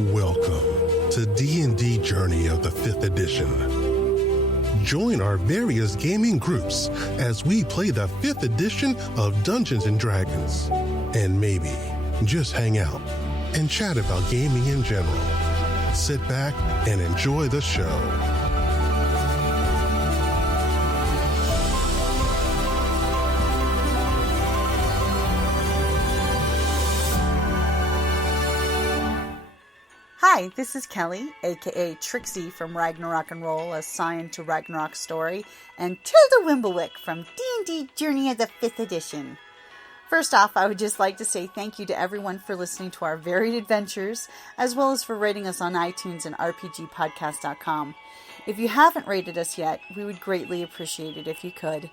Welcome to D&D Journey of the 5th edition. Join our various gaming groups as we play the 5th edition of Dungeons & Dragons. And maybe just hang out and chat about gaming in general. Sit back and enjoy the show. Hi, this is Kelly, aka Trixie from Ragnarok and Roll, assigned to Ragnarok Story, and Tilda Wimblewick from D&D Journey of the 5th edition. First off, I would just like to say thank you to everyone for listening to our varied adventures, as well as for rating us on iTunes and RPGpodcast.com. If you haven't rated us yet, we would greatly appreciate it if you could.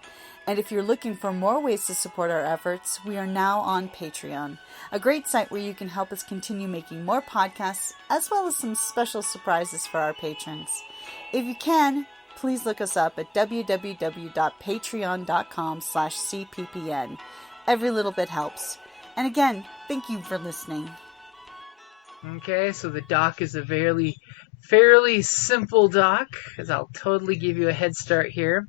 And if you're looking for more ways to support our efforts, we are now on Patreon, a great site where you can help us continue making more podcasts, as well as some special surprises for our patrons. If you can, please look us up at www.patreon.com/cppn. Every little bit helps. And again, thank you for listening. Okay, so the dock is a fairly simple dock, as I'll totally give you a head start here.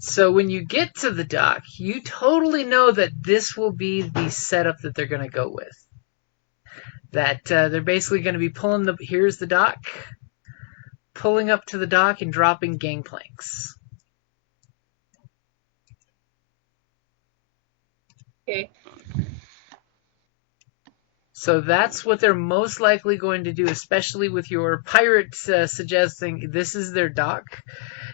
So when you get to the dock, you totally know that this will be the setup that they're going to go with. That they're basically going to be here's the dock, pulling up to the dock and dropping gangplanks. Okay. So that's what they're most likely going to do, especially with your pirate suggesting this is their dock.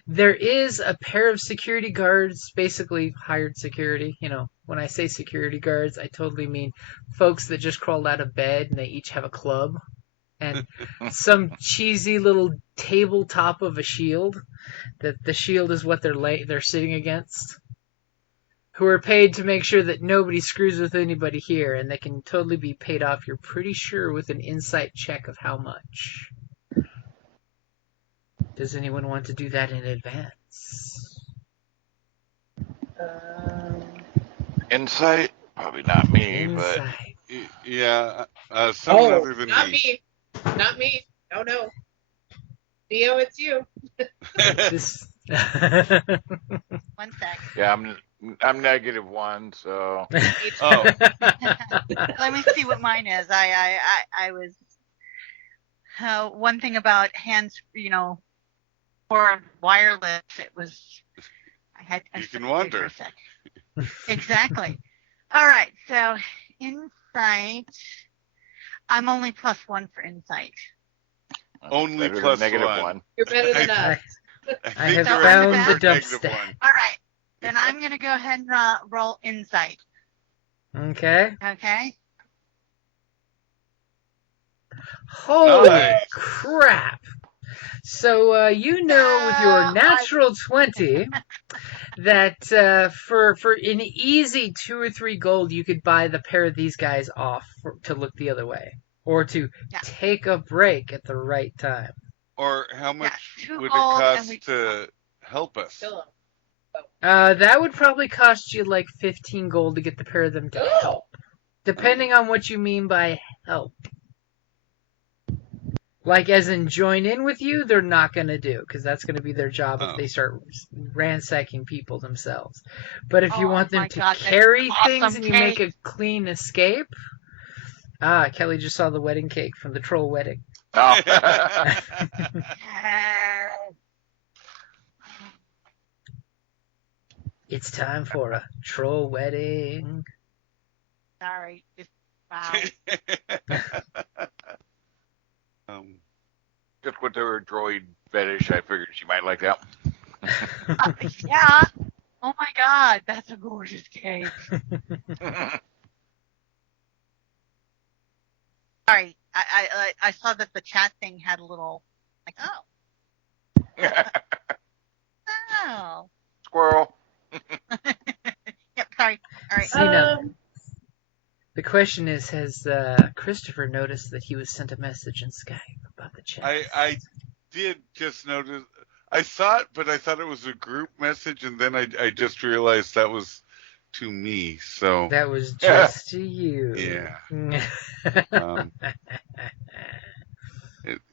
There is a pair of security guards, basically hired security. You know, when I say security guards, I totally mean folks that just crawled out of bed and they each have a club and some cheesy little tabletop of a shield. That the shield is what they're sitting against. Who are paid to make sure that nobody screws with anybody here, and they can totally be paid off, you're pretty sure, with an insight check of how much. Does anyone want to do that in advance? Insight? Probably not me, Insight. but... Yeah, someone other than not me. Not me. Oh, no. Theo, it's you. One sec. Yeah, I'm -1, so... Oh. Let me see what mine is. I was... one thing about hands, for wireless, it was... You can wonder. Exactly. All right, so insight... I'm only +1 for insight. Only +1. You're better than us. I have found the dumpster. All right. Then I'm going to go ahead and roll insight. Okay. Okay. Holy crap. So, with your natural 20, that for an easy 2 or 3 gold, you could buy the pair of these guys off to look the other way. Or to take a break at the right time. Or how much would it cost to help us? That would probably cost you like 15 gold to get the pair of them to help. Depending on what you mean by help. Like as in join in with you, they're not going to do, because that's going to be their job if they start ransacking people themselves. But if you want them to carry things and you make a clean escape... Kelly just saw the wedding cake from the troll wedding. Oh. It's time for a troll wedding. Sorry. Wow. Just with her droid fetish, I figured she might like that. Yeah. Oh my God, that's a gorgeous cake. Sorry, I saw that the chat thing had a little, oh. Squirrel. Yep, sorry. All right. See, now, the question is, has Christopher noticed that he was sent a message in Skype about the chat? I did just notice. I thought it was a group message, and then I just realized that was to me. So that was just to you. Yeah.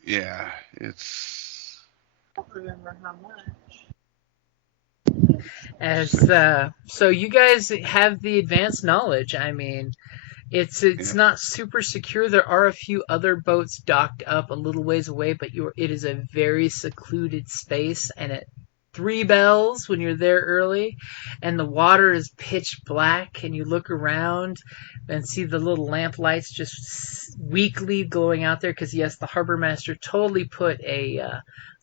it's. I don't remember how much. So you guys have the advanced knowledge. I mean, it's not super secure. There are a few other boats docked up a little ways away, but it is a very secluded space, and at 3 bells when you're there early, and the water is pitch black, and you look around and see the little lamp lights just weakly glowing out there, because yes, the harbor master totally put a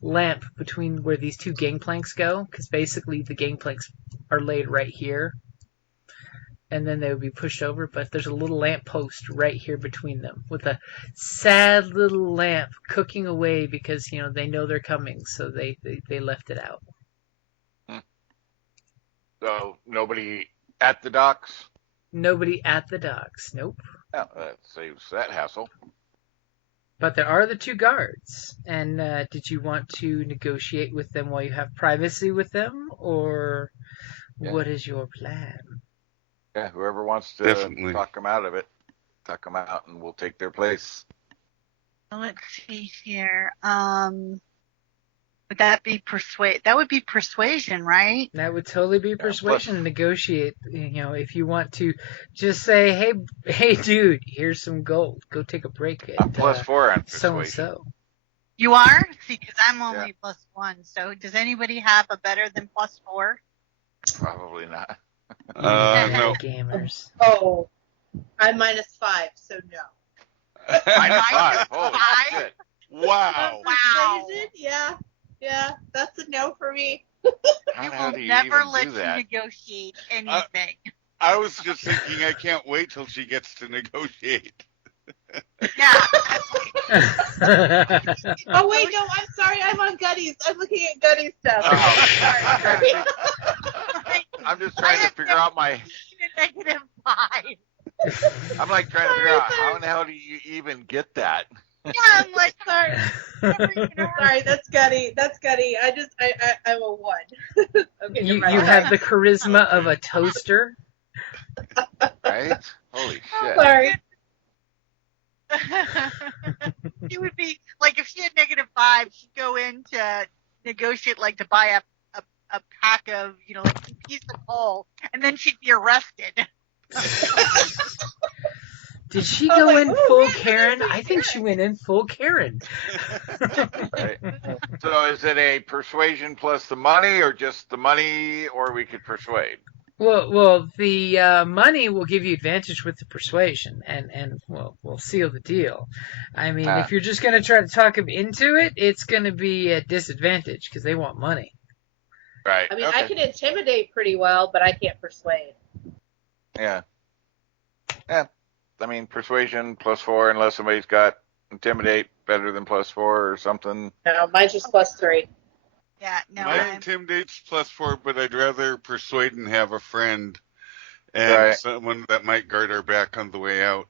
lamp between where these 2 gangplanks go, because basically the gangplanks are laid right here, and then they would be pushed over, but there's a little lamp post right here between them with a sad little lamp cooking away, because they know they're coming, so they left it out. So nobody at the docks? Nobody at the docks. Nope. Oh, that saves that hassle. But there are the 2 guards. And did you want to negotiate with them while you have privacy with them? Or what is your plan? Yeah, whoever wants to Definitely. talk them out of it, talk them out and we'll take their place. Let's see here. Would that be persuade? That would be persuasion, right? That would totally be persuasion to negotiate. If you want to just say, hey, dude, here's some gold. Go take a break at I'm +4 on so and persuasion. so. You are? See, because I'm only +1. So does anybody have a better than +4? Probably not. No. Gamers. Oh, I'm -5, so no. -5. Holy Five? shit. Wow. Wow. Persuasion? Yeah, that's a no for me. How We the hell will do you never even let do you that? negotiate anything. I was just thinking, I can't wait till she gets to negotiate. Yeah. Oh wait, no, I'm sorry. I'm on Gutties. I'm looking at Gutties stuff. Oh. Sorry. I'm just trying to figure out my. -5. I'm like trying to figure out how in the hell do you even get that? Yeah, I'm like, Sorry. Sorry, that's Gutty. That's Gutty. I'm a 1. Okay, you never mind. you have the charisma of a toaster. Right? Holy shit. Sorry. She would be like, if she had -5, she'd go in to negotiate, like to buy a pack of, like a piece of coal, and then she'd be arrested. Did she I was go like, in "Oh, full man, Karen? that's I think she went in full Karen. Right. So is it a persuasion plus the money, or just the money, or we could persuade? Well, the money will give you advantage with the persuasion, and we'll seal the deal. I mean, if you're just going to try to talk them into it, it's going to be a disadvantage because they want money. Right. I mean, okay. I can intimidate pretty well, but I can't persuade. Yeah. Yeah. I mean, persuasion +4, unless somebody's got intimidate better than +4 or something. No, mine's just +3. Yeah, no, My I'm, intimidate's +4, but I'd rather persuade and have a friend and Right. someone that might guard our back on the way out.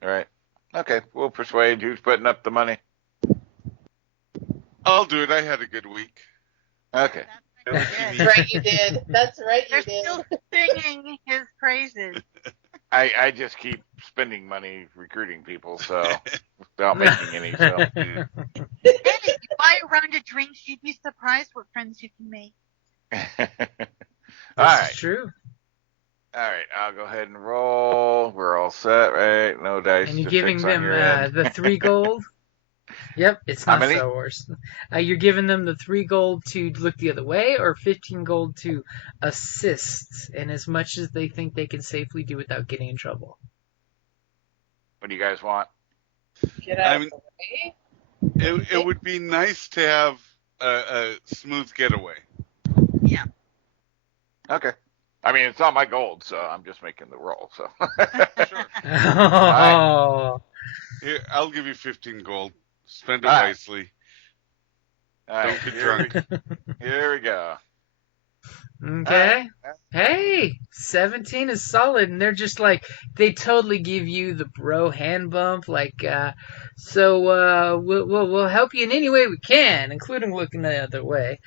Right. Okay, we'll persuade. Who's putting up the money? I'll do it. I had a good week. Okay. that's That's good. right, you did. That's right, They're you did. still singing his praises. I just keep spending money recruiting people, so without making any. So Yeah. Hey, if you buy a round of drinks, you'd be surprised what friends you can make. all This right, is true. all right. I'll go ahead and roll. We're all set, right? No dice. And you're just giving six on them your end. the 3 gold. Yep, it's How not many? Star Wars. You're giving them the 3 gold to look the other way, or 15 gold to assist, and as much as they think they can safely do without getting in trouble. What do you guys want? Get out I of mean- the way. It would be nice to have a smooth getaway. Yeah. Okay. I mean, it's not my gold, so I'm just making the roll. So Sure. Oh, Here, I'll give you 15 gold. Spend it All right. wisely. all right, Don't get drunk. Here we go. okay. Hey, 17 is solid, and they're just like, they totally give you the bro hand bump, like, we'll help you in any way we can, including looking the other way.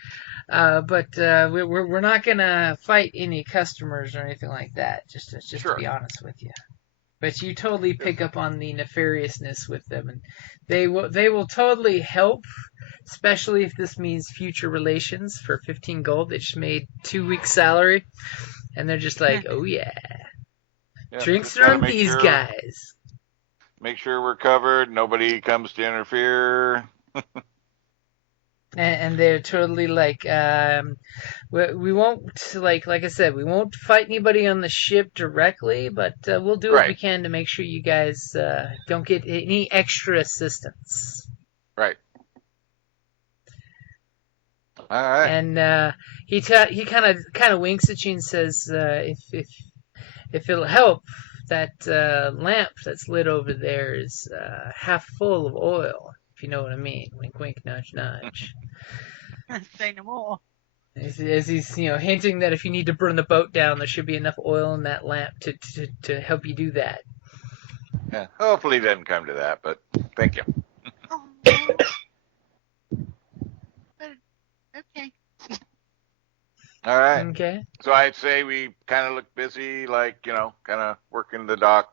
But we're not gonna fight any customers or anything like that. Just Sure. to be honest with you. But you totally pick up on the nefariousness with them, and they will totally help, especially if this means future relations. For 15 gold, they just made 2 weeks' salary, and they're just like, oh yeah, drinks just gotta from make these sure- guys. Make sure we're covered. Nobody comes to interfere. And they're totally like, we won't, like I said, we won't fight anybody on the ship directly, but we'll do what we Right. can to make sure you guys don't get any extra assistance. Right. All right. And he kind of winks at you and says, if it'll help, that lamp that's lit over there is half full of oil. If you know what I mean. Wink, wink, nudge, nudge. Say no more. As he's hinting that if you need to burn the boat down, there should be enough oil in that lamp to help you do that. Yeah. Hopefully it doesn't come to that, but thank you. Oh, okay. All right. Okay. So I'd say we kind of look busy, like, kind of working the dock.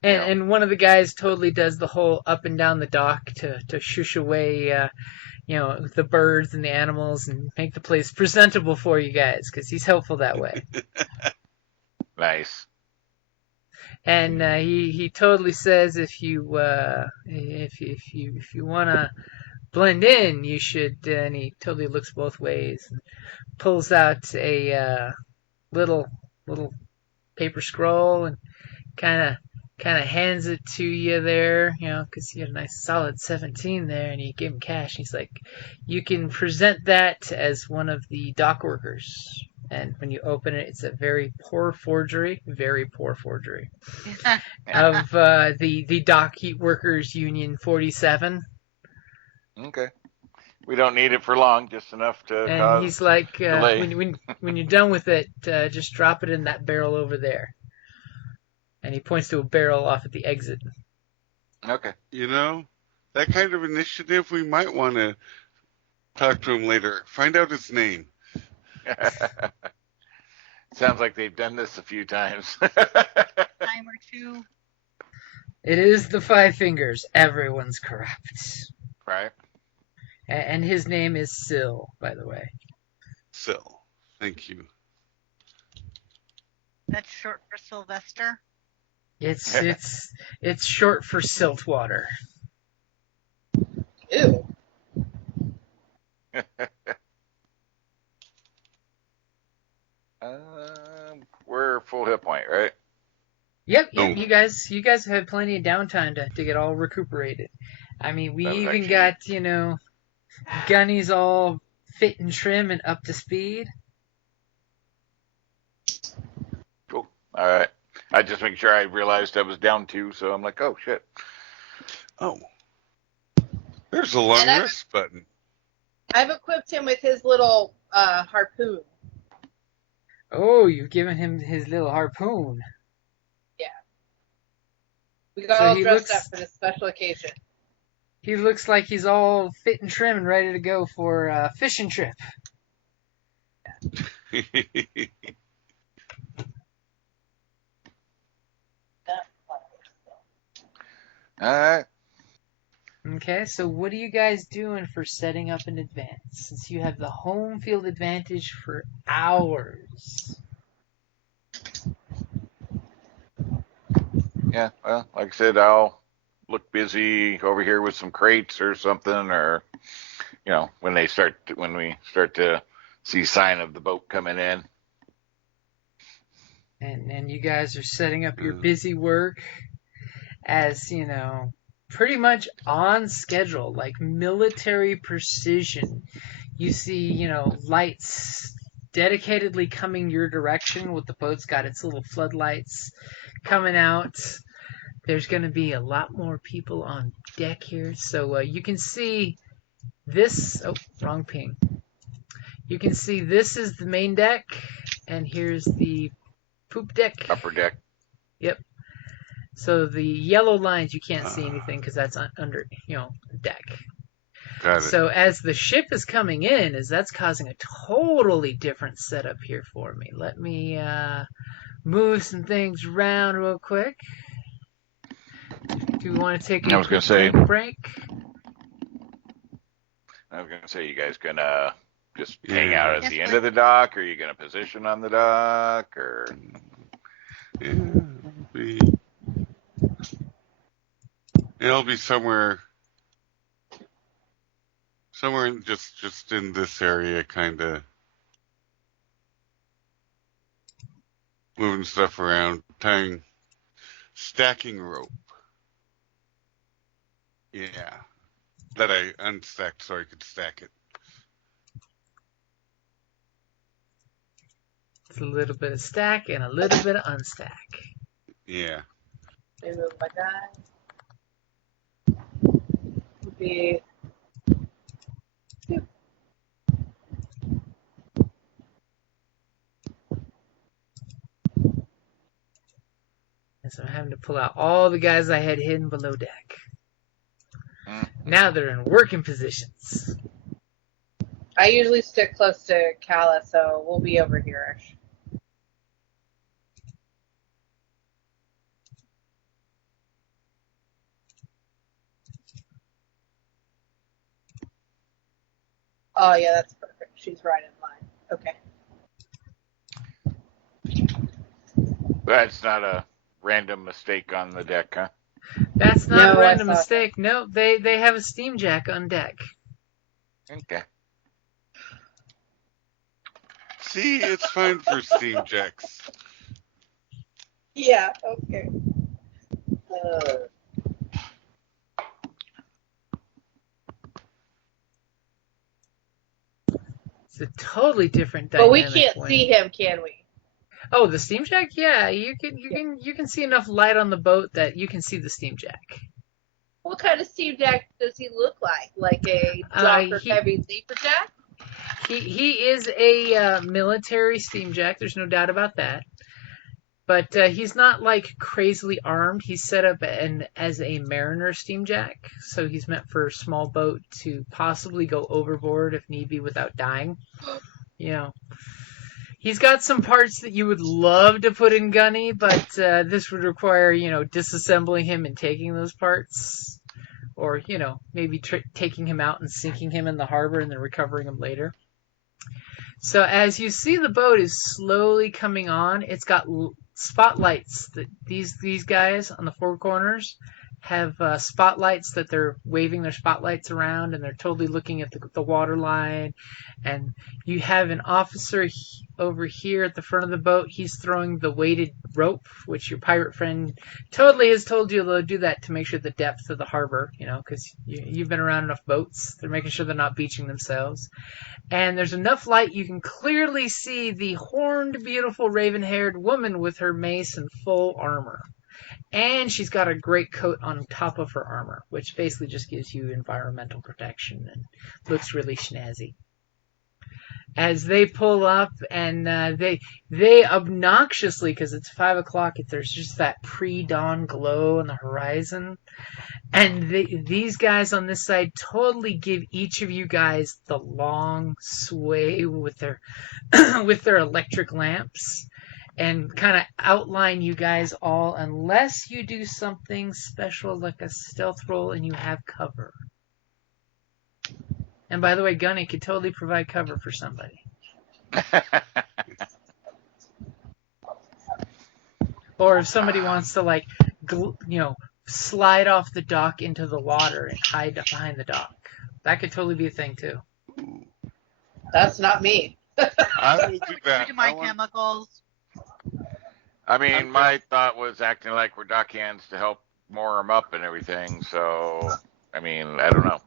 And one of the guys totally does the whole up and down the dock to shush away, the birds and the animals and make the place presentable for you guys, because he's helpful that way. Nice. And he totally says if you want to blend in, you should. And he totally looks both ways and pulls out a little paper scroll and kind of hands it to you there, because you had a nice solid 17 there, and you give him cash. He's like, you can present that as one of the dock workers. And when you open it, it's a very poor forgery of the Dock Workers Union 47. Okay. We don't need it for long, just enough to And cause he's like, delay. when you're done with it, just drop it in that barrel over there. And he points to a barrel off at the exit. Okay. That kind of initiative, we might want to talk to him later. Find out his name. Sounds like they've done this a few times. Time or two. It is the Five Fingers. Everyone's corrupt. Right. And his name is Syl, by the way. Syl. Thank you. That's short for Sylvester. It's short for Siltwater. Ew. We're full hit point, right? Yep, Oh. you guys have had plenty of downtime to get all recuperated. I mean, we That was even actually- got, Gunny's all fit and trim and up to speed. Cool. All right. I just make sure I realized I was down 2, so I'm like, oh shit. Oh. There's a long And I- rest button. I've equipped him with his little harpoon. Oh, you've given him his little harpoon. We got So all he dressed looks- up for this special occasion. He looks like he's all fit and trim and ready to go for a fishing trip. All right. Okay, so what are you guys doing for setting up in advance? Since you have the home field advantage for hours. Yeah. Well, like I said, I'll look busy over here with some crates or something, or when we start to see sign of the boat coming in. And you guys are setting up your busy work as, pretty much on schedule, like military precision. You see, lights dedicatedly coming your direction with the boat's got its little floodlights coming out. There's going to be a lot more people on deck here. So you can see this. Oh, wrong ping. You can see this is the main deck, and here's the poop deck. Upper deck. Yep. So the yellow lines, you can't see anything because that's under, the deck. Got it. So as the ship is coming in, that's causing a totally different setup here for me. Let me move some things around real quick. Do we want to take I was gonna say- break? I was gonna say, you guys gonna just hang Yeah. out at Yes, the end please. of the dock, or are you gonna position on the dock, or? It'll be somewhere just in this area, kind of moving stuff around, stacking rope. Yeah, that I unstacked so I could stack it. It's a little bit of stack and a little bit of unstack. Yeah. They move my guy. Would be And so I'm having to pull out all the guys I had hidden below deck. Now they're in working positions. I usually stick close to Kala, so we'll be over here-ish. Oh yeah, that's perfect. She's right in line. Okay. That's not a random mistake on the deck, huh? That's not No, a I random saw mistake. No, they have a steam jack on deck. Okay. See, it's fine for steam jacks. Yeah. Okay. It's a totally different But dynamic. we can't see him, can we? Oh, the steam jack? Yeah, you can see enough light on the boat that you can see the steam jack. What kind of steam jack does he look like? Like a Docker heavy leaper jack? He is a military steam jack. There's no doubt about that. But he's not like crazily armed. He's set up as a mariner steam jack, so he's meant for a small boat to possibly go overboard if need be without dying. You know, he's got some parts that you would love to put in Gunny, but this would require, disassembling him and taking those parts, or maybe taking him out and sinking him in the harbor and then recovering him later. So as you see, the boat is slowly coming on. It's got spotlights. These guys on the four corners have spotlights that they're waving their spotlights around, and they're totally looking at the water line. And you have an officer over here at the front of the boat. He's throwing the weighted rope, which your pirate friend totally has told you to do that to make sure the depth of the harbor, because you've been around enough boats. They're making sure they're not beaching themselves. And there's enough light you can clearly see the horned, beautiful, raven-haired woman with her mace and full armor. And she's got a great coat on top of her armor, which basically just gives you environmental protection and looks really snazzy. As they pull up, and they obnoxiously, because it's 5 o'clock, there's just that pre-dawn glow on the horizon. And these guys on this side totally give each of you guys the long sway with their with their electric lamps, and kind of outline you guys all, unless you do something special like a stealth roll and you have cover. And by the way, Gunny could totally provide cover for somebody. Or if somebody wants to, slide off the dock into the water and hide behind the dock. That could totally be a thing, too. That's not me. I will do that. To my chemicals. I mean, my thought was acting like we're dockhands to help moor them up and everything. So, I mean, I don't know.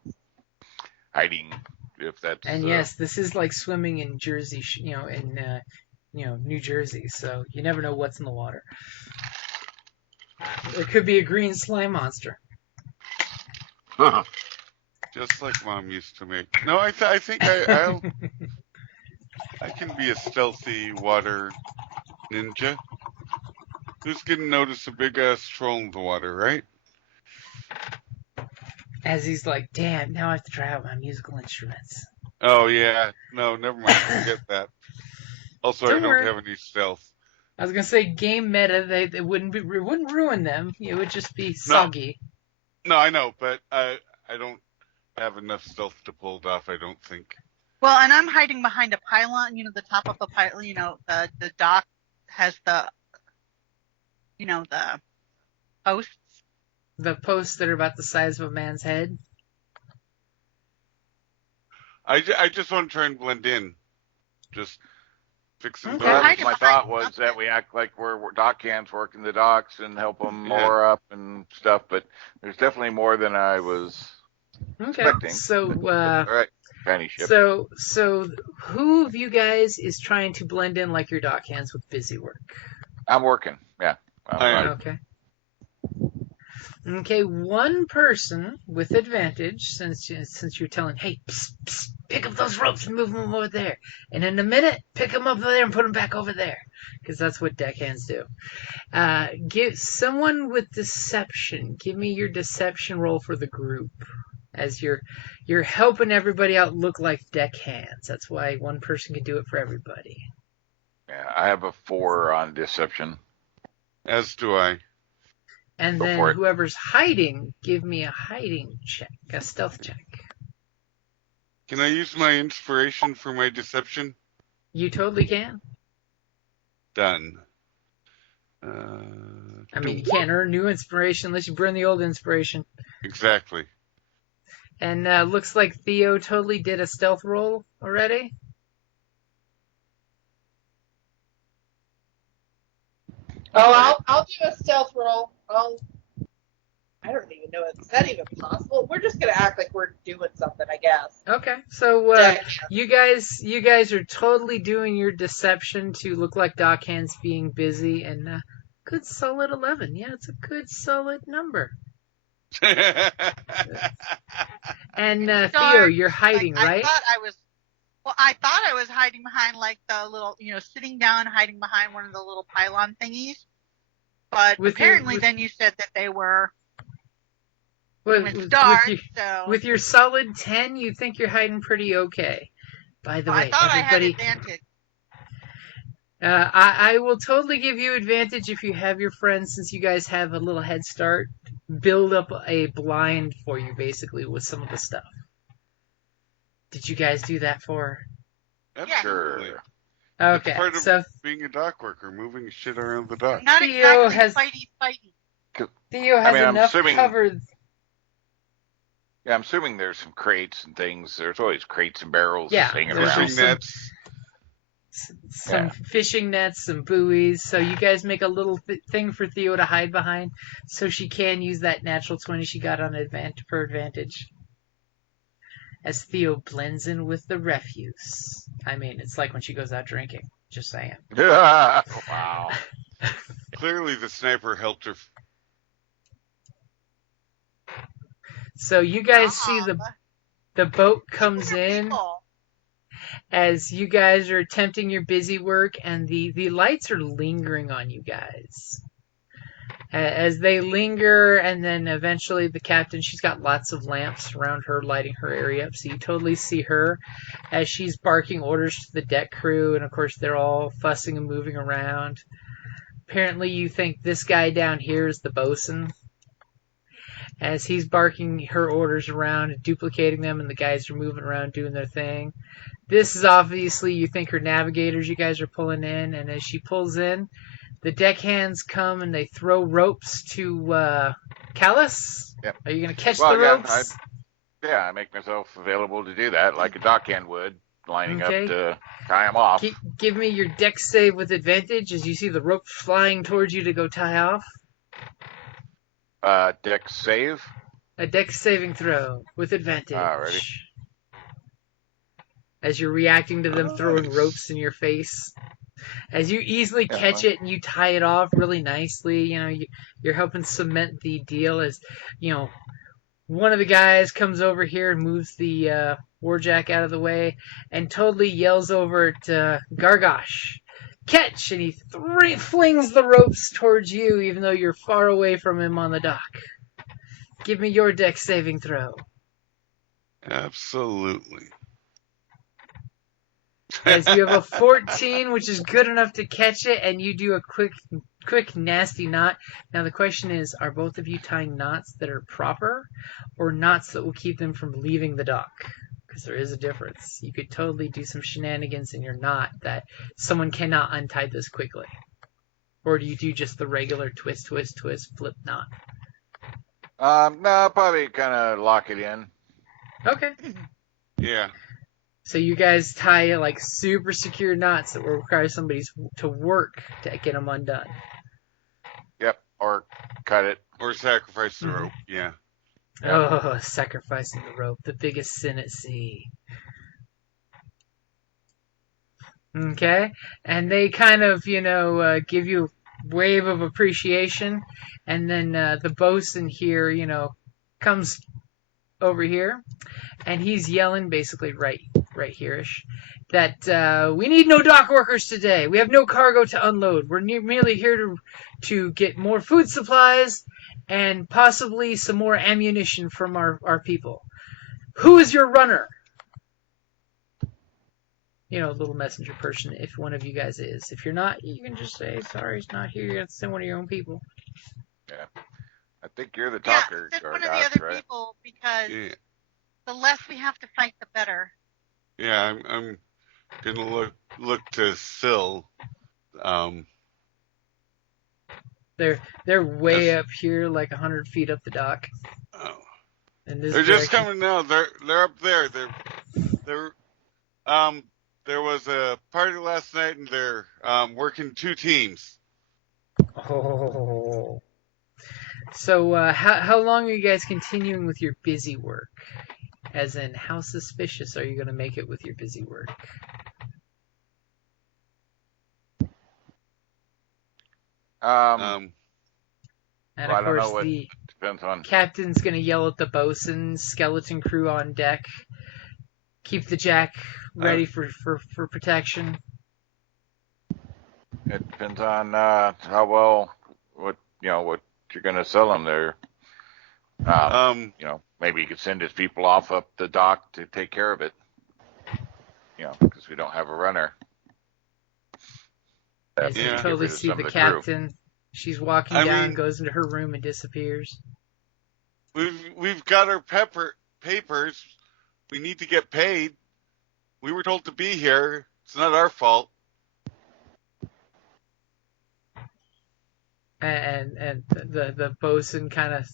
Hiding, if that's... And yes, this is like swimming in Jersey, New Jersey. So you never know what's in the water. There could be a green slime monster. Just like Mom used to make. No, I think I can be a stealthy water ninja. Who's gonna notice a big ass troll in the water, right? As he's like, damn, now I have to try out my musical instruments. Oh yeah, no, never mind. Forget that. Also, I don't have any stealth. I was gonna say game meta. They wouldn't ruin them. It would just be soggy. No, I know, but I don't have enough stealth to pull it off. I don't think. Well, and I'm hiding behind a pylon. You know, the top of a pylon. You know, the dock has the, you know, the posts. The posts that are about the size of a man's head. I just want to try and blend in. Just fix some Okay. Well, Hide that was it my thought behind was that we act like we're dock hands working the docks and help them moor up and stuff, but there's definitely more than I was Okay. expecting. So, All right, tiny ship. so who of you guys is trying to blend in like your dock hands with busy work? I'm working. Yeah. I am. Okay. Okay, one person with advantage, since you're telling, hey, psst, psst, pick up those ropes and move them over there. And in a minute, pick them up there and put them back over there. Because that's what deckhands do. Give someone with deception. Give me your deception roll for the group. As you're helping everybody out look like deckhands. That's why one person can do it for everybody. Yeah, I have a 4 on deception. As do I. And Go then for it. whoever's hiding, give me a hiding check, a stealth check. Can I use my inspiration for my deception? You totally can. Done. I mean, you can't earn new inspiration unless you burn the old inspiration. Exactly. And looks like Theo totally did a stealth roll already. Oh, I'll do a stealth roll. I don't even know is that even possible. We're just gonna act like we're doing something, I guess. Okay, so you guys are totally doing your deception to look like Dockhands being busy, and good solid 11. Yeah, it's a good solid number. And Theo, you're hiding, right? I thought I was hiding behind like the little, you know, sitting down, hiding behind one of the little pylon thingies. But apparently, then you said that they were. It's dark, so with your solid 10, you think you're hiding pretty okay. By the way, I thought everybody, I had advantage. I will totally give you advantage if you have your friends, since you guys have a little head start. Build up a blind for you, basically, with some of the stuff. Did you guys do that for her? Absolutely. Sure. Okay, It's part of so being a dock worker, moving shit around the dock. Not Theo exactly fighty. Theo has I'm enough assuming- covered. Yeah, I'm assuming there's some crates and things. There's always crates and barrels Yeah, hanging there's around. Fishing nets. Some fishing nets, some buoys. So you guys make a little thing for Theo to hide behind, so she can use that natural 20 she got on advantage. As Theo blends in with the refuse. I mean, it's like when she goes out drinking. Just saying. Wow. Clearly, the sniper helped her. So you guys see the boat comes in People. as you guys are attempting your busy work, and the lights are lingering on you guys. As they linger, and then eventually the captain, she's got lots of lamps around her lighting her area up, so you totally see her as she's barking orders to the deck crew, and of course they're all fussing and moving around. Apparently you think this guy down here is the bosun, as he's barking her orders around and duplicating them, and the guys are moving around doing their thing. This is obviously, you think, her navigators you guys are pulling in, and as she pulls in, the deckhands come and they throw ropes to Callus. Yep. Are you going to catch Well, the ropes? I make myself available to do that, like a dockhand would, lining Okay. up to tie them off. Give me your deck save with advantage as you see the rope flying towards you to go tie off. Deck save. A deck saving throw with advantage. Alrighty. As you're reacting to them throwing Nice. ropes in your face. As you easily Yeah, catch well. it and you tie it off really nicely, you know, you're helping cement the deal as, you know, one of the guys comes over here and moves the warjack out of the way and totally yells over at Gargosh, catch! And he flings the ropes towards you even though you're far away from him on the dock. Give me your deck saving throw. Absolutely. As you have a 14, which is good enough to catch it, and you do a quick nasty knot. Now the question is, are both of you tying knots that are proper, or knots that will keep them from leaving the dock? Because there is a difference. You could totally do some shenanigans in your knot that someone cannot untie this quickly. Or do you do just the regular twist, twist, twist, flip knot? No, probably kind of lock it in. Okay. Yeah. So you guys tie like super secure knots that will require somebody to work to get them undone. Yep, or cut it. Or sacrifice the rope, yeah. Oh, sacrificing the rope, the biggest sin at sea. Okay, and they kind of, give you a wave of appreciation, and then the bosun here, comes over here, and he's yelling basically right here-ish, that we need no dock workers today. We have no cargo to unload. We're merely here to get more food supplies and possibly some more ammunition from our people. Who is your runner? Little messenger person, if one of you guys is. If you're not, you can just say, sorry, he's not here. You have to send one of your own people. Yeah. I think you're the talker, send one of the Gargoth, other right? people, because Yeah. the less we have to fight, the better. Yeah, I'm gonna look to Syl. They're way up here, like 100 feet up the dock. Oh. In this They're just direction. coming now. They're up there. There was a party last night, and they're working 2 teams. Oh. So how long are you guys continuing with your busy work? As in, how suspicious are you going to make it with your busy work? Um, And well, of I don't know course, what the depends on. captain's going to yell at the bosun, skeleton crew on deck. Keep the jack ready for protection. It depends on how well what you're going to sell them there. Maybe you could send his people off up the dock to take care of it. Because we don't have a runner. As you Yeah. totally see the captain. She's walking down, goes into her room, and disappears. we've got our papers. We need to get paid. We were told to be here. It's not our fault. And the bosun kind of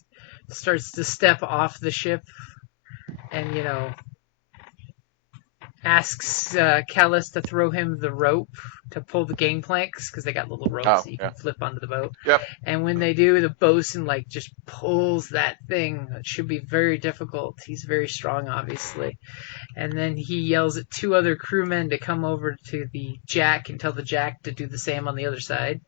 starts to step off the ship, and asks Callus to throw him the rope to pull the gangplanks, because they got little ropes that you can flip onto the boat. Yep. And when they do, the bosun just pulls that thing. It should be very difficult. He's very strong, obviously. And then he yells at 2 other crewmen to come over to the jack and tell the jack to do the same on the other side.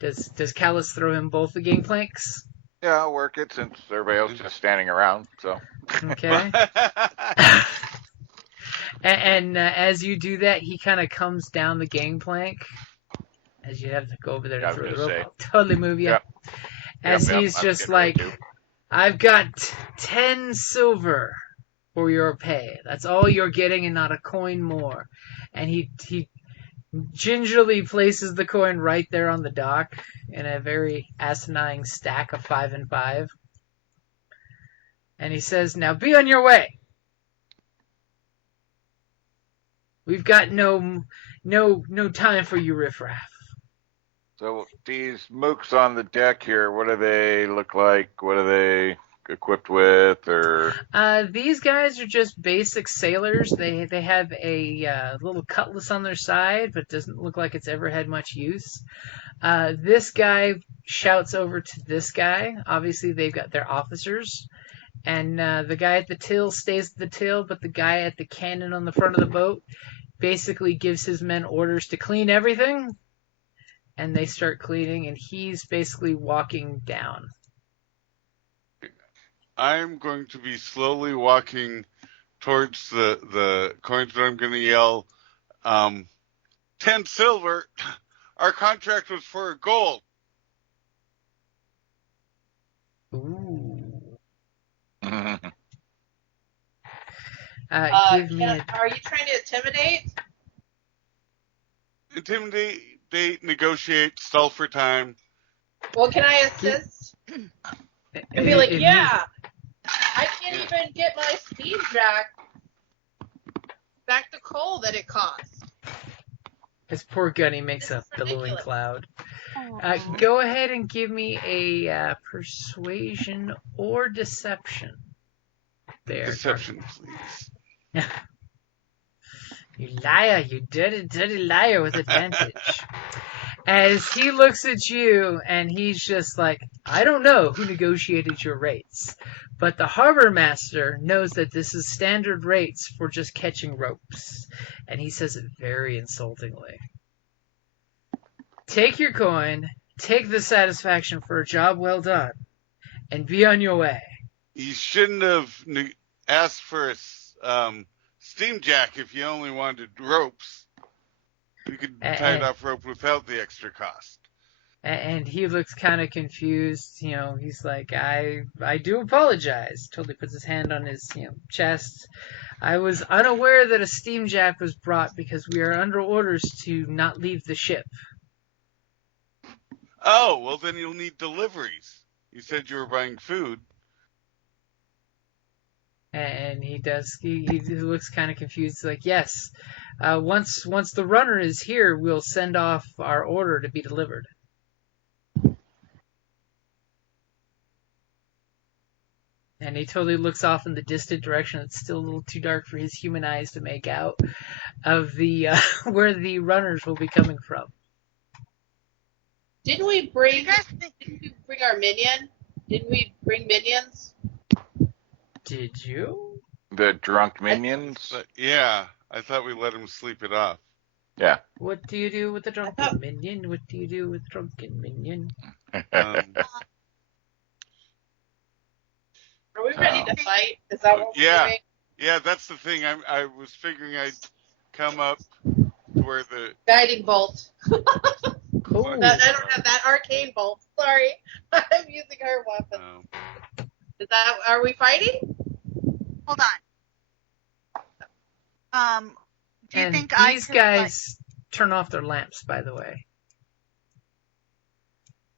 Does Callus throw him both the gangplanks? Yeah, I'll work it since everybody else is just standing around. So. Okay. And as you do that, he kind of comes down the gangplank. As you have to go over there to throw the rope. I'll totally move you. Yep. As he's just like, I've got 10 silver for your pay. That's all you're getting and not a coin more. And he gingerly places the coin right there on the dock in a very asinine stack of 5 and 5. And he says, now be on your way. We've got no time for you riffraff. So these mooks on the deck here, what do they look like? What are they equipped with? Or these guys are just basic sailors. They have a little cutlass on their side, but doesn't look like it's ever had much use. This guy shouts over to this guy. Obviously, they've got their officers. And the guy at the till stays at the till, but the guy at the cannon on the front of the boat basically gives his men orders to clean everything. And they start cleaning, and he's basically walking down. I'm going to be slowly walking towards the coins, but I'm going to yell, 10 silver. Our contract was for gold. Ooh. Are Give me you trying to intimidate? Intimidate, negotiate, stall for time. Well, can I assist? And be like, yeah, I can't even get my steam jack back the coal that it costs. His poor Gunny makes a billowing cloud. Go ahead and give me a persuasion or deception. There. Deception, please. You liar, you dirty, dirty liar with advantage. As he looks at you and he's just like, I don't know who negotiated your rates, but the harbor master knows that this is standard rates for just catching ropes. And he says it very insultingly. Take your coin, take the satisfaction for a job well done, and be on your way. You shouldn't have asked for a steam jack if you only wanted ropes. You could tie it off rope without the extra cost. And he looks kind of confused. You know, he's like, I do apologize. Totally puts his hand on his chest. I was unaware that a steam jack was brought because we are under orders to not leave the ship. Oh, well then you'll need deliveries. You said you were buying food. And he looks kind of confused. He's like, yes, once the runner is here, we'll send off our order to be delivered. And he totally looks off in the distant direction. It's still a little too dark for his human eyes to make out of the where the runners will be coming from. Didn't we bring our minion? Didn't we bring minions? Did you? The drunk minions? Yeah, I thought we let him sleep it off. Yeah. What do you do with the drunken minion? What do you do with the drunken minion? Are we ready to fight? Is that what we're doing? Yeah, that's the thing. I was figuring I'd come up to where the guiding bolt. Cool. I don't have that arcane bolt. Sorry, I'm using her weapon. Is that? Are we fighting? Hold on. Do you think these guys turn off their lamps, by the way?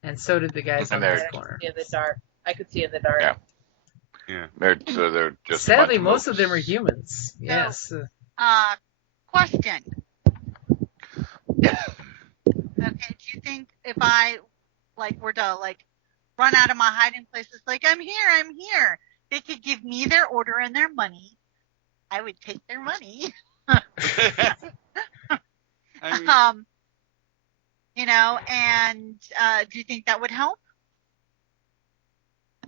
And so did the guys on this corner. In the dark, I could see in the dark. Yeah. They're just. Sadly, most of them are humans. So, yes. Question. Okay, do you think if I were to run out of my hiding places, I'm here, they could give me their order and their money. I would take their money. I mean, and do you think that would help?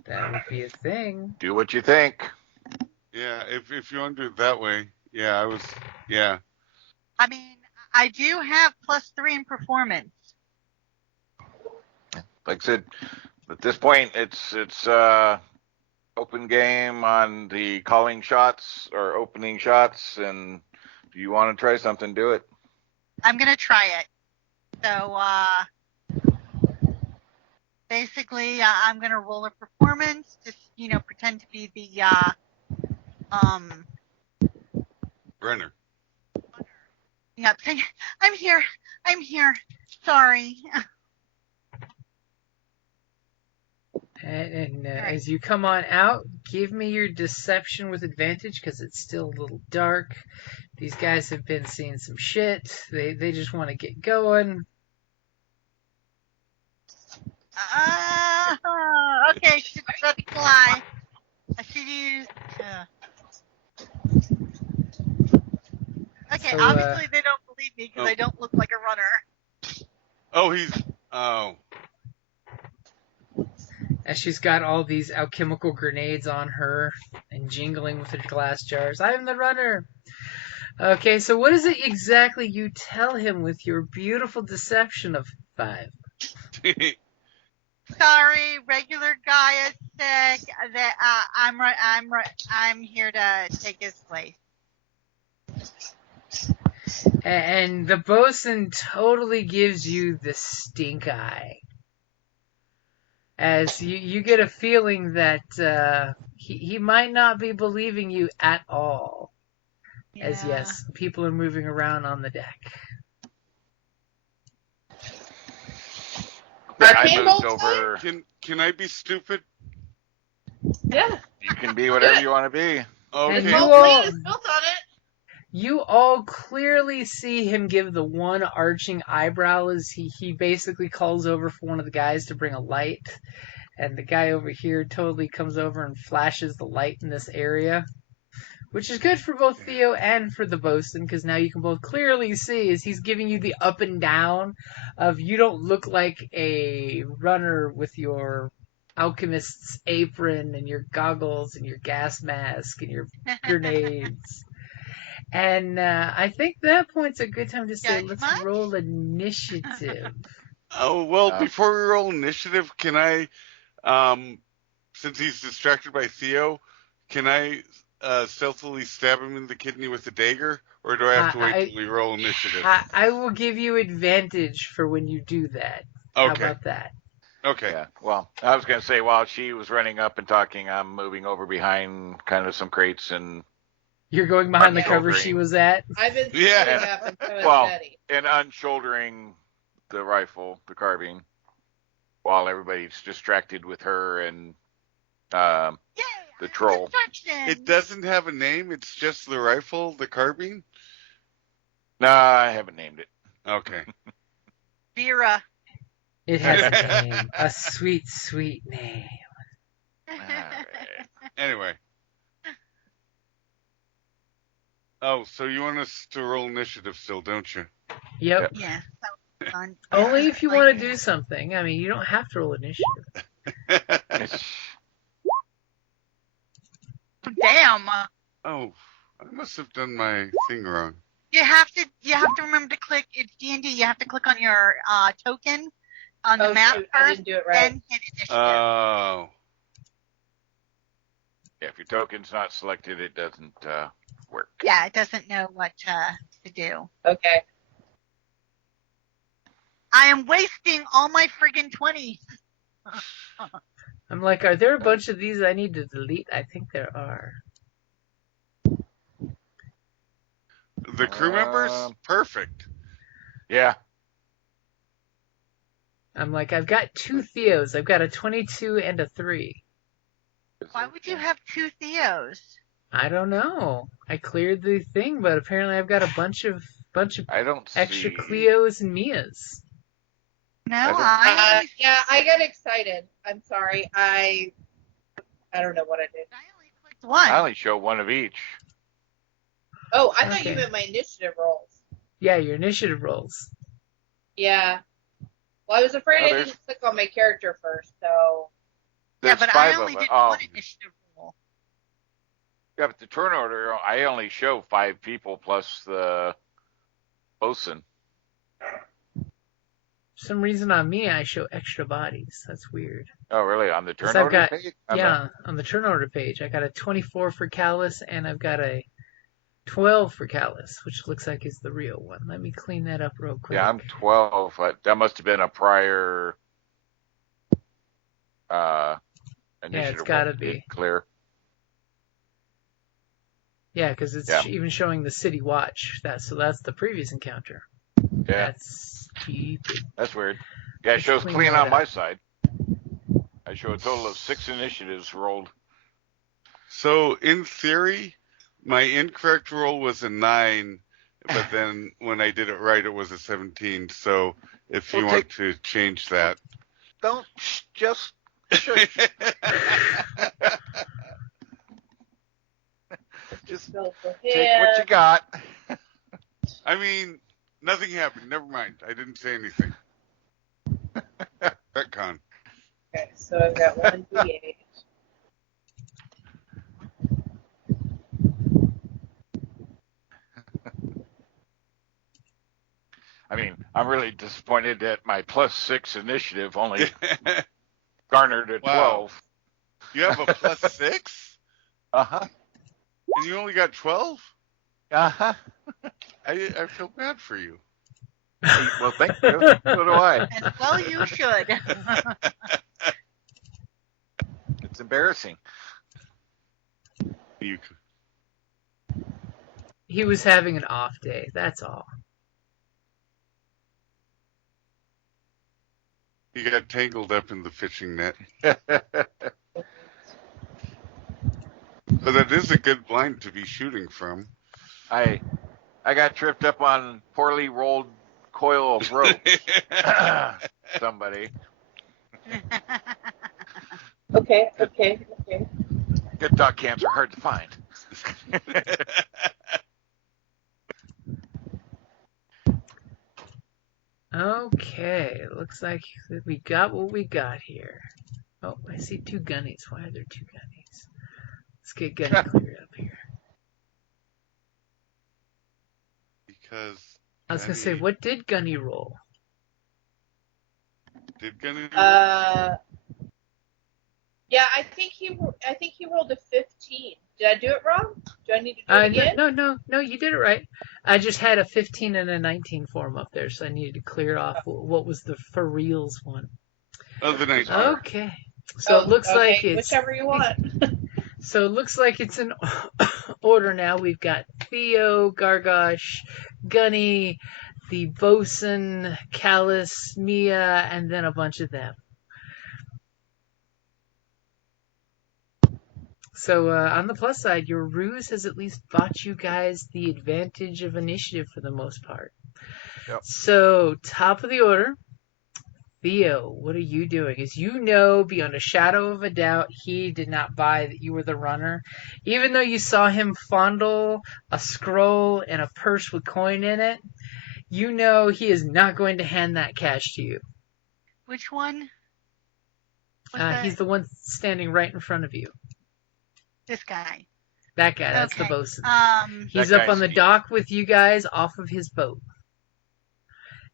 That would be a thing. Do what you think. Yeah, if you want to do it that way. Yeah, I mean, I do have +3 in performance. Like I said, at this point, it's open game on the calling shots or opening shots, and if you want to try something, do it. I'm gonna try it. So basically, I'm gonna roll a performance, just pretend to be the runner. Yep. I'm here. Sorry. And as you come on out, give me your deception with advantage because it's still a little dark. These guys have been seeing some shit. They just want to get going. Okay, let's fly. I should use. Okay, so, obviously they don't believe me because I don't look like a runner. Oh. As she's got all these alchemical grenades on her and jingling with her glass jars. I am the runner. Okay, so what is it exactly you tell him with your beautiful deception of 5? Sorry, regular guy is sick. That I'm here to take his place. And the bosun totally gives you the stink eye. As you get a feeling that he might not be believing you at all. Yeah. As yes, people are moving around on the deck. I moved over. Can I be stupid? Yeah. You can be whatever you want to be. Okay. And Roleplaying is built on it. You all clearly see him give the one arching eyebrow as he basically calls over for one of the guys to bring a light. And the guy over here totally comes over and flashes the light in this area. Which is good for both Theo and for the bosun, because now you can both clearly see as he's giving you the up and down of you don't look like a runner with your alchemist's apron and your goggles and your gas mask and your grenades. And I think that point's a good time to say, let's roll initiative. Oh, well, before we roll initiative, can I, since he's distracted by Theo, can I stealthily stab him in the kidney with a dagger? Or do I have to wait till we roll initiative? I will give you advantage for when you do that. Okay. How about that? Okay. Yeah. Well, I was going to say, while she was running up and talking, I'm moving over behind kind of some crates and... You're going behind the cover she was at? I've been Yeah. up and so is Well, Betty. and unshouldering the rifle, the carbine, while everybody's distracted with her and the troll. It doesn't have a name, it's just the rifle, the carbine? No, I haven't named it. Okay. Vera. It has a name. A sweet, sweet name. All right. Anyway. Oh, so you want us to roll initiative still, don't you? Yep. Yeah. That was fun. Only if you want to do something. I mean, you don't have to roll initiative. Damn. Oh, I must have done my thing wrong. You have to remember to click. It's D&D. You have to click on your token on the map shoot, first, I didn't do it right. then hit initiative. Oh. Yeah, if your token's not selected, it doesn't work. Yeah, it doesn't know what to do. Okay. I am wasting all my friggin' 20s. I'm like, are there a bunch of these I need to delete? I think there are. The crew members? Perfect. Yeah. I'm like, I've got 2 Theos. I've got a 22 and a 3. Why would you have 2 Theos? I don't know. I cleared the thing, but apparently I've got a bunch of I don't extra see... Cleos and Mias. No, Yeah, I got excited. I'm sorry. I don't know what I did. I only clicked one. I only show one of each. Oh, I thought you Okay. meant my initiative rolls. Yeah, your initiative rolls. Yeah. Well, I was afraid I there's- didn't click on my character first, so. Yeah, There's but 5 I only of did them. one initiative roll. Yeah, but the turn order, I only show 5 people plus the bosun. For some reason on me, I show extra bodies. That's weird. Oh, really? On the turn 'Cause I've order got- page? On the turn order page, I got a 24 for Callus, and I've got a 12 for Callus, which looks like is the real one. Let me clean that up real quick. Yeah, I'm 12. That must have been a prior initiative. gotta roll. be. Clear. Yeah, because it's Yeah. even showing the city watch. So that's the previous encounter. Yeah, That's stupid. that's weird. Yeah, it Let's shows clean clean that on up. my side. I show a total of 6 initiatives rolled. So, in theory, my incorrect roll was a 9, but then when I did it right, it was a 17. So, if you Well, want to change that. Don't just shush. Just Go for take what you him. got. I mean, nothing happened. Never mind. I didn't say anything. Retcon. Okay, so I've got 1d8. I mean, I'm really disappointed that my +6 initiative only garnered a 12. You have a +6? Uh-huh. And you only got 12? Uh-huh. I feel bad for you. Well, thank you. So do I. As well you should. It's embarrassing. You, He was having an off day. That's all. He got tangled up in the fishing net. But that is a good blind to be shooting from. I got tripped up on poorly rolled coil of rope. Somebody. Okay. Good dog cams are hard to find. Okay, looks like we got what we got here. Oh, I see 2 gunnies. Why are there 2 gunnies? Let's get gunny cleared up here. Because I was gonna say, what did gunny roll? Did Gunny Yeah, I think he rolled a 15. Did I do it wrong? Do I need to do it again? No, you did it right. I just had a 15 and a 19 form up there, so I needed to clear off what was the for reals one. Oh, the 19. Okay. So it looks like it's whichever you want. So it looks like it's in order now. We've got Theo, Gargosh, Gunny, the bosun, Callus, Mia, and then a bunch of them. So on the plus side, your ruse has at least bought you guys the advantage of initiative for the most part. Yep. So top of the order, Theo, what are you doing? As you know, beyond a shadow of a doubt, he did not buy that you were the runner. Even though you saw him fondle a scroll and a purse with coin in it, you know he is not going to hand that cash to you. Which one? He's the one standing right in front of you. This guy. That guy, that's Okay. the bosun. He's That up on the guy's dock with you guys off of his boat.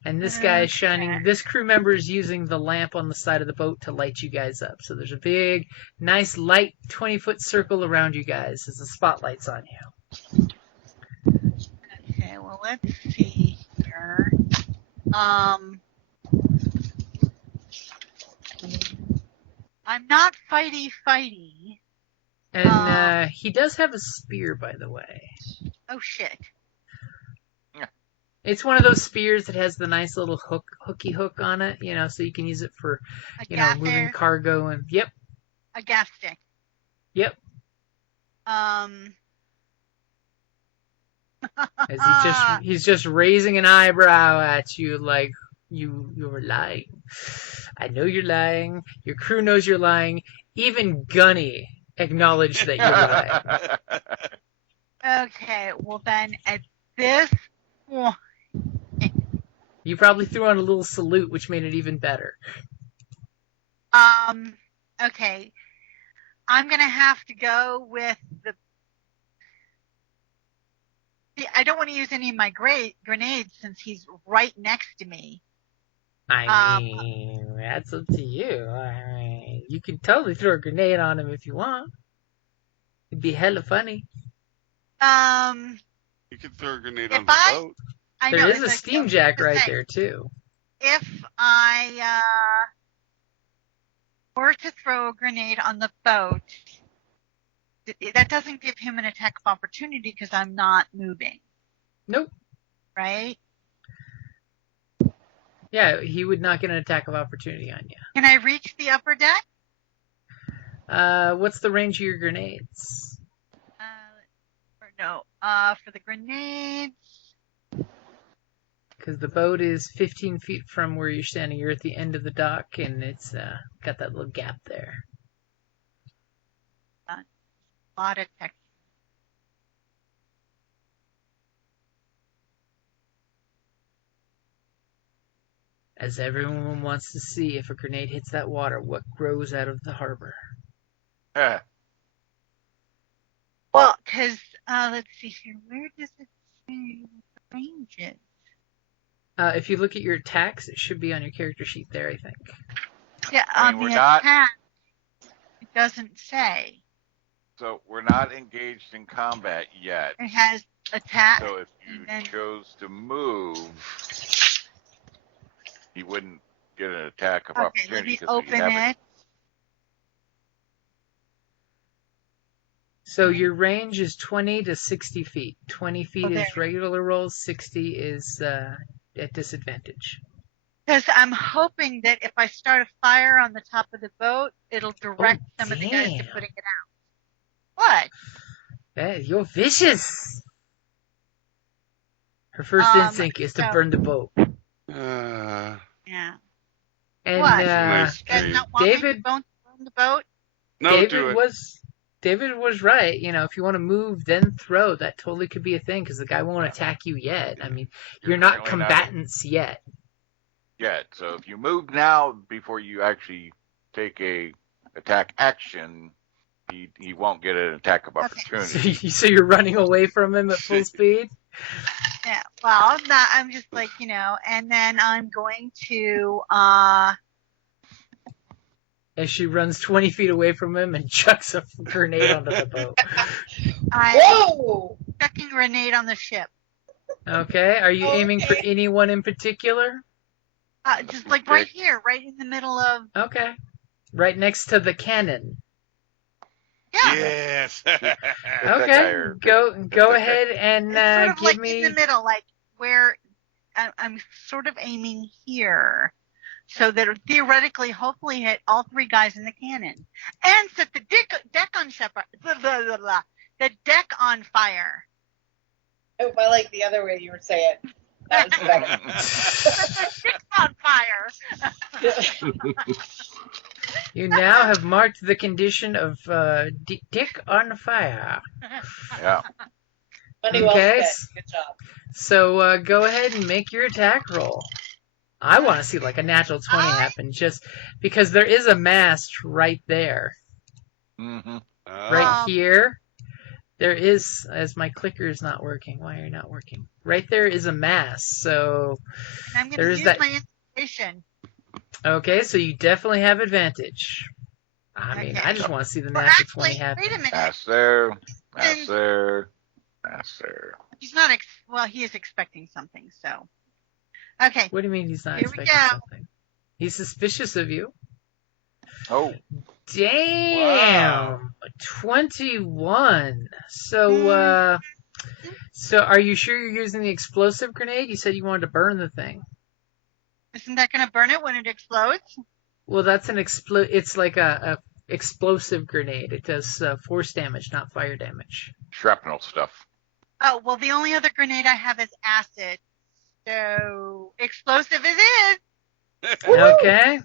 And this guy is shining, this crew member is using the lamp on the side of the boat to light you guys up. So there's a big, nice light 20-foot circle around you guys as the spotlight's on you. Okay, well, let's see here. I'm not fighty. And he does have a spear, by the way. Oh, shit. It's one of those spears that has the nice little hooky hook on it, so you can use it for, moving cargo and, yep. A gas stick. Yep. As he's just raising an eyebrow at you like you're lying. I know you're lying. Your crew knows you're lying. Even Gunny acknowledged that you're lying. Okay, well then at this point, you probably threw on a little salute, which made it even better. Okay. I'm gonna have to go with I don't want to use any of my grenades since he's right next to me. I mean, that's up to you. I mean, you can totally throw a grenade on him if you want. It'd be hella funny. You could throw a grenade on the boat. There is a steam jack right there, too. If I were to throw a grenade on the boat, that doesn't give him an attack of opportunity because I'm not moving. Nope. Right? Yeah, he would not get an attack of opportunity on you. Can I reach the upper deck? What's the range of your grenades? For the grenades. Because the boat is 15 feet from where you're standing. You're at the end of the dock, and it's got that little gap there. A lot of text. As everyone wants to see, if a grenade hits that water, what grows out of the harbor? Well, because, let's see here. Where does it say ranges? If you look at your attacks, it should be on your character sheet there, I think. Yeah, on the attack, it doesn't say. So we're not engaged in combat yet. It has attack. So if you chose to move, you wouldn't get an attack of opportunity. Let me open it. So your range is 20 to 60 feet. 20 feet is regular rolls, 60 is at disadvantage. Because I'm hoping that if I start a fire on the top of the boat, it'll direct some of the guys to putting it out. What? You're vicious. Her first instinct is to burn the boat. Yeah. And what? Nice You guys not want David, me to burn the boat? No, do it. David was right. You know, if you want to move, then throw. That totally could be a thing because the guy won't attack you yet. I mean, you're not combatants yet. Yet. So if you move now before you actually take a attack action, he won't get an attack of opportunity. So you're running away from him at full speed? Yeah. Well, I'm just like, you know, and then I'm going to As she runs 20 feet away from him and chucks a grenade onto the boat. Whoa! Chucking a grenade on the ship. Okay. Are you aiming for anyone in particular? Just like right here, right in the middle of. Okay. Right next to the cannon. Yeah. Yes. Okay. Go ahead and sort of give like me in the middle, like where I'm sort of aiming here, so that it'll theoretically, hopefully, hit all three guys in the cannon, and set the deck on the deck on fire. Oh, I like the other way you were saying it. That was better. Dick on fire. You now have marked the condition of dick on fire. Yeah. Funny, well Okay. said. Good job. So go ahead and make your attack roll. I want to see like a natural 20 happen just because there is a mast right there. Mm-hmm. Right here. There is, as my clicker is not working. Why are you not working? Right there is a mast. So I'm going to use my inspiration. Okay, so you definitely have advantage. I mean, I just want to see the natural 20 happen. Wait a minute. Pass there. Pass there. Pass there. He's not. Well, he is expecting something. So. Okay. What do you mean he's not Here we expecting go. something? He's suspicious of you. Oh. Damn! Wow. 21. So, so are you sure you're using the explosive grenade? You said you wanted to burn the thing. Isn't that going to burn it when it explodes? Well, that's an It's like a explosive grenade. It does force damage, not fire damage. Shrapnel stuff. Oh, well, the only other grenade I have is acid. So, explosive it is. Okay.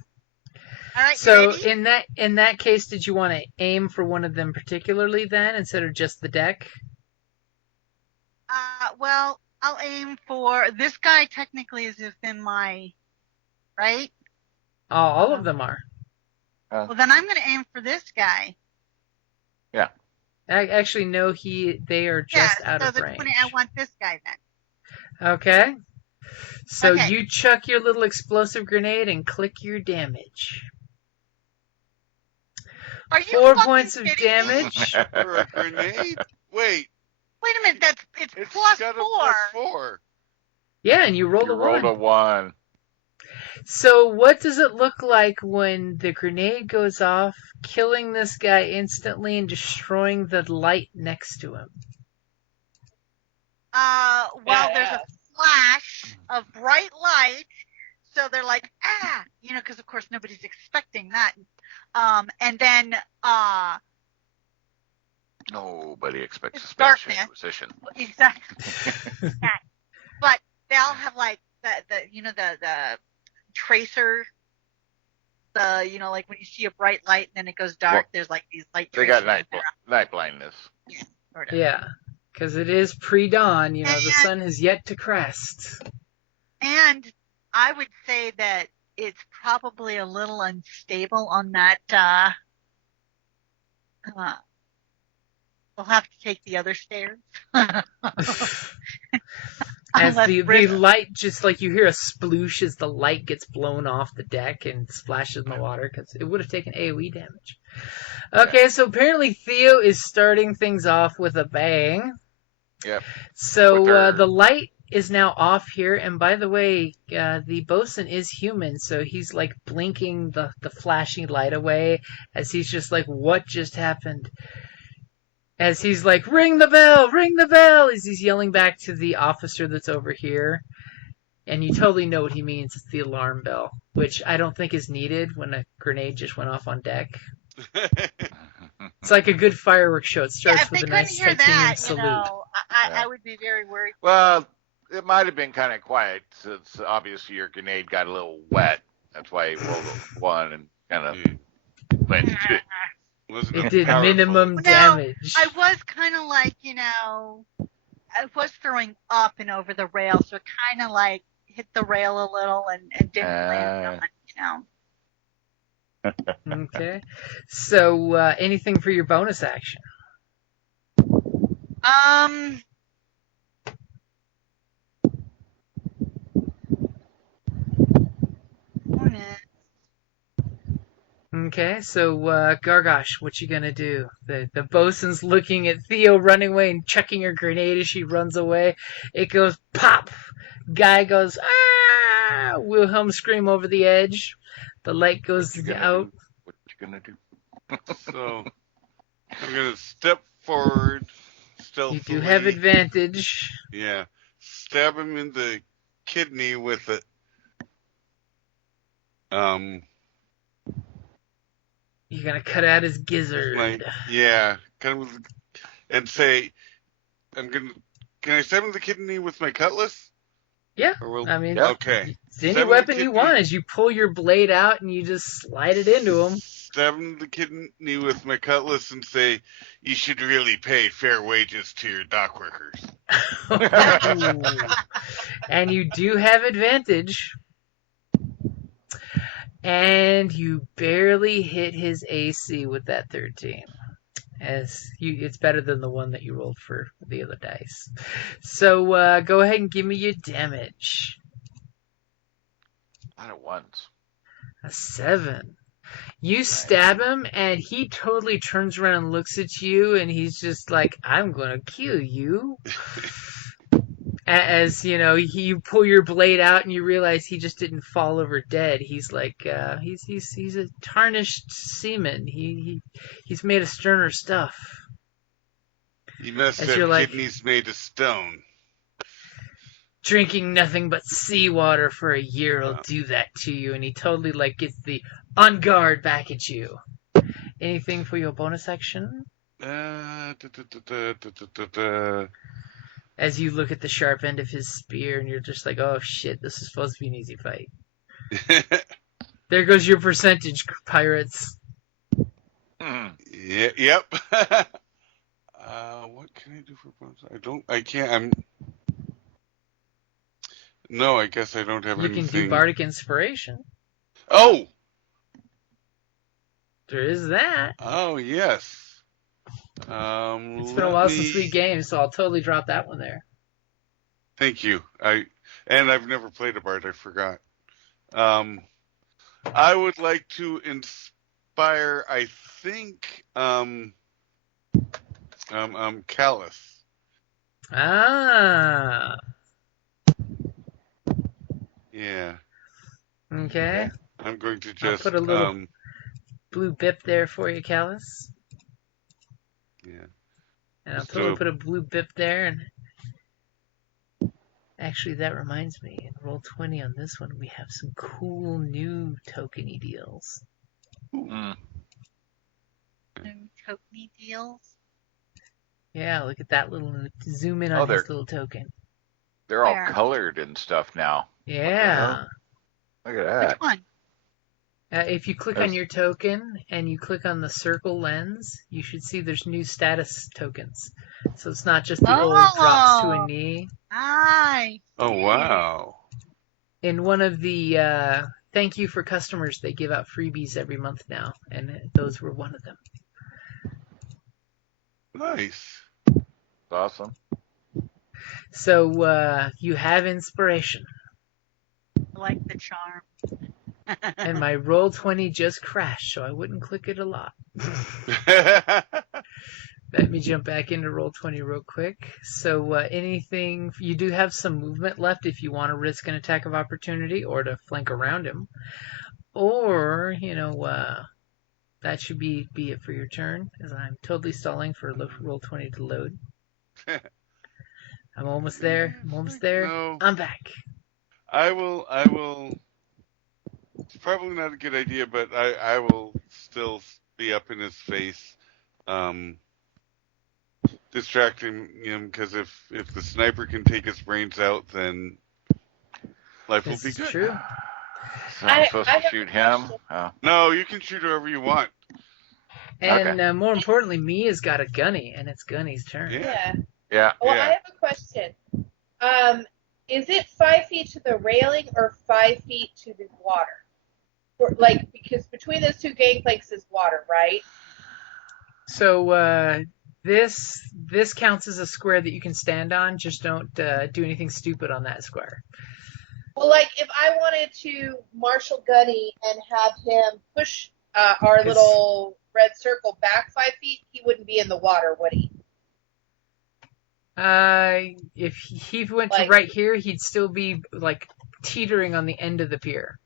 All right, So ready? in that case, did you want to aim for one of them particularly then, instead of just the deck? Well, I'll aim for this guy. Technically, is within my right. Oh, all of them are. Well, then I'm going to aim for this guy. Yeah. Actually, no. They are just out of range. I want this guy then. Okay. So Okay. you chuck your little explosive grenade and click your damage. Are you 4 fucking points of kidding me? damage. For a grenade? Wait. Wait a minute. It's It's plus got a 4. plus 4. Yeah, and you rolled You a rolled 1. a 1. So what does it look like when the grenade goes off, killing this guy instantly and destroying the light next to him? Well, there's a flash of bright light, so they're like, because of course nobody's expecting that. And then, Nobody expects It's a Spanish darkness. Inquisition. exactly. But they'll have like the tracer, like when you see a bright light and then it goes dark, Well, there's like these light They tracers. got in night blindness. there, sort of. Yeah, because it is pre-dawn. The sun has yet to crest. And I would say that it's probably a little unstable on that. We'll have to take the other stairs. As Unless the Rick- light, just like you hear a sploosh as the light gets blown off the deck and splashes in the water, because it would have taken AoE damage. Okay, so apparently Theo is starting things off with a bang. Yep. So With her- the light is now off here, and by the way, the bosun is human, so he's like blinking the flashing light away as he's just like, what just happened? As he's like, ring the bell, as he's yelling back to the officer that's over here. And you totally know what he means. It's the alarm bell, which I don't think is needed when a grenade just went off on deck. It's like a good fireworks show. It starts with a nice titanium salute. I would be very worried. Well, it might have been kind of quiet since obviously your grenade got a little wet. That's why he rolled a 1 and kind of went. It did minimum damage. I was kind of like, I was throwing up and over the rail, so it kind of like hit the rail a little and didn't land on, Okay. So, anything for your bonus action? Okay, so Gargosh, what you gonna do? The bosun's looking at Theo running away and chucking her grenade as she runs away. It goes pop. Guy goes ah. Wilhelm scream over the edge. The light goes out. What you gonna do? So I'm gonna step forward stealthily. You do have advantage. Yeah, stab him in the kidney with it. You're gonna cut out his gizzard. Cut him with, and say, can I stab him the kidney with my cutlass? Yeah, okay. It's any weapon you want. As you pull your blade out and you just slide it into him. Stab him the kidney with my cutlass and say, you should really pay fair wages to your dock workers. And you do have advantage. And you barely hit his AC with that 13. It's better than the one that you rolled for the other dice. So go ahead and give me your damage. A lot of ones. A 7. You stab him, and he totally turns around and looks at you, and he's just like, I'm going to kill you. As, you pull your blade out, and you realize he just didn't fall over dead. He's like, he's a tarnished seaman. He's made of sterner stuff. He must have kidneys made of stone. Drinking nothing but seawater for a year will do that to you. And he totally gets the on guard back at you. Anything for your bonus action? As you look at the sharp end of his spear and you're just like, oh shit, this is supposed to be an easy fight. There goes your percentage, pirates. Yeah, yep. What can I do for bonus? I can't, no, I guess I don't have anything. You can do Bardic Inspiration. Oh! There is that. Oh, yes. It's been a while since we gamed, so I'll totally drop that one there. Thank you. I've never played a bard. I forgot. I would like to inspire. I think Callus. Ah. Yeah. Okay. I'm going to just I'll put a little blue bip there for you, Callus. Yeah. And I'll totally put a blue bip there. And actually, that reminds me. In Roll20 on this one, we have some cool new tokeny deals. New tokeny deals? Yeah, look at that little. Zoom in on this little token. They're all colored and stuff now. Yeah. Look at that. Which one? If you click on your token and you click on the circle lens, you should see there's new status tokens. So it's not just the old drops to a knee. Nice. Oh, wow. In one of the thank you for customers, they give out freebies every month now, and those were one of them. Nice. Awesome. So you have inspiration. I like the charm. And my Roll20 just crashed, so I wouldn't click it a lot. Let me jump back into Roll20 real quick. So anything, you do have some movement left if you want to risk an attack of opportunity or to flank around him. Or, that should be it for your turn, as I'm totally stalling for Roll20 to load. I'm almost there. No. I'm back. I will. It's probably not a good idea, but I will still be up in his face, distracting him, because if the sniper can take his brains out, then life will be good. True. So I'm supposed to shoot him? Oh. No, you can shoot whoever you want. And more importantly, Mia's got a gunny, and it's Gunny's turn. Yeah. Well, I have a question. Is it 5 feet to the railing or 5 feet to the water? Or, because between those two gangplanks is water, right? So this counts as a square that you can stand on. Just don't do anything stupid on that square. Well, if I wanted to marshal Gunny and have him push our little red circle back 5 feet, he wouldn't be in the water, would he? If he went to right here, he'd still be teetering on the end of the pier.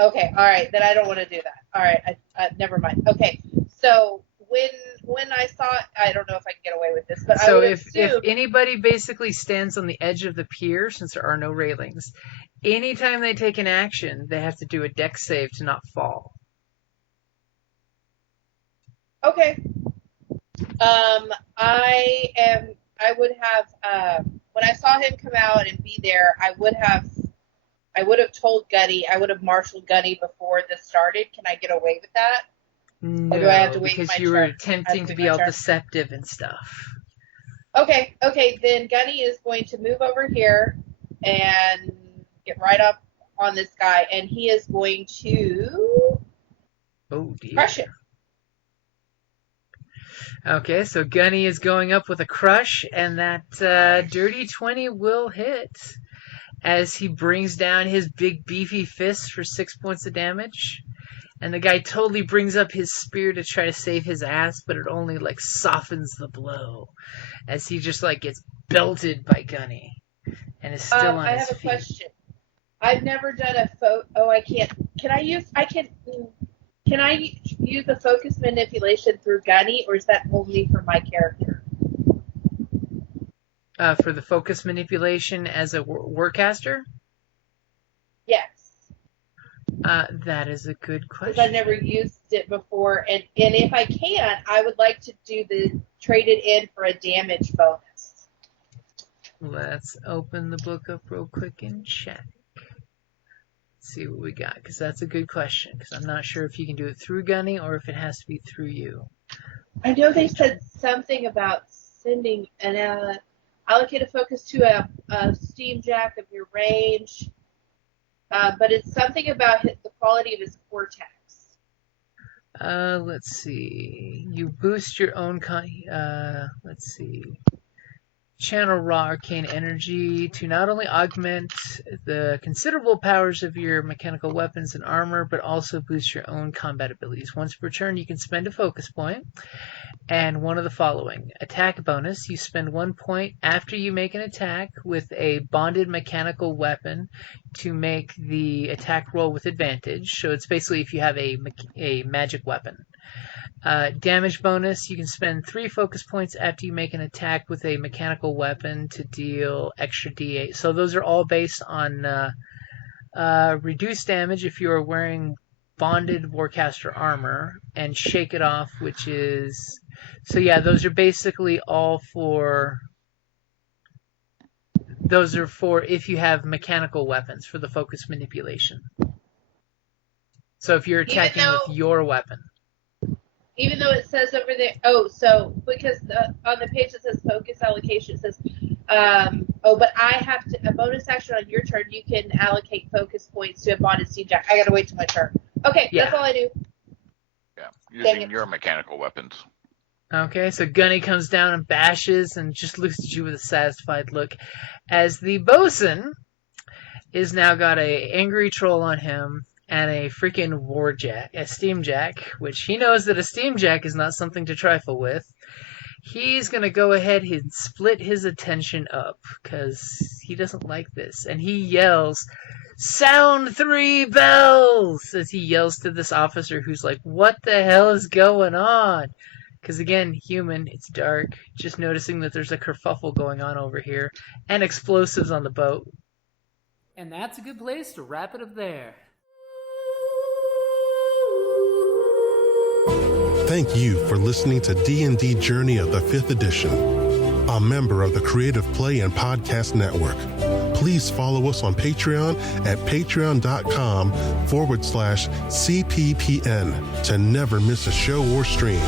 Okay, all right. Then I don't want to do that. All right, never mind. Okay, so when I saw it, I don't know if I can get away with this, but so I would if assume... anybody basically stands on the edge of the pier, since there are no railings, anytime they take an action, they have to do a dex save to not fall. Okay. I would have when I saw him come out and be there, I would have told Gunny, I would have marshaled Gunny before this started. Can I get away with that? No, or do I have to wait because my you were turn? attempting to be all deceptive and stuff. Okay, then Gunny is going to move over here and get right up on this guy, and he is going to crush him. Okay, so Gunny is going up with a crush, and that dirty 20 will hit as he brings down his big beefy fist for 6 points of damage. And the guy totally brings up his spear to try to save his ass, but it only softens the blow as he just gets belted by Gunny and is still on his feet. I have a question. I've never done a I can't. Can I use the focus manipulation through Gunny, or is that only for my character? For the focus manipulation as a warcaster? Yes. That is a good question. Because I've never used it before, and if I can, I would like to trade it in for a damage bonus. Let's open the book up real quick and check. See what we got, because that's a good question, because I'm not sure if you can do it through Gunny or if it has to be through you. I know they said something about sending allocate a focus to a steam jack of your range, but it's something about the quality of his cortex. Let's see. You boost your own let's see. Channel raw arcane energy to not only augment the considerable powers of your mechanical weapons and armor, but also boost your own combat abilities. Once per turn, you can spend a focus point, and one of the following. Attack bonus, you spend 1 point after you make an attack with a bonded mechanical weapon to make the attack roll with advantage. So it's basically if you have a magic weapon. Damage bonus, you can spend 3 focus points after you make an attack with a mechanical weapon to deal extra d8. So those are all based on reduced damage if you are wearing bonded Warcaster armor, and Shake It Off, which is... So yeah, those are basically all for... Those are for if you have mechanical weapons for the focus manipulation. So if you're attacking with your weapon. Even though it says over there, because on the page that says focus allocation, it says, but I have to, a bonus action on your turn, you can allocate focus points to a bonded steam jack. I gotta wait till my turn. Okay, yeah. That's all I do. Yeah, using your mechanical weapons. Okay, so Gunny comes down and bashes and just looks at you with a satisfied look, as the bosun is now got a angry troll on him, and a freaking a steam jack, which he knows that a steam jack is not something to trifle with. He's going to go ahead and split his attention up, because he doesn't like this. And he yells, "Sound 3 bells!" as he yells to this officer who's like, what the hell is going on? Because again, human, it's dark, just noticing that there's a kerfuffle going on over here, and explosives on the boat. And that's a good place to wrap it up there. Thank you for listening to D&D Journey of the 5th Edition, a member of the Creative Play and Podcast Network. Please follow us on Patreon at patreon.com/CPPN to never miss a show or stream.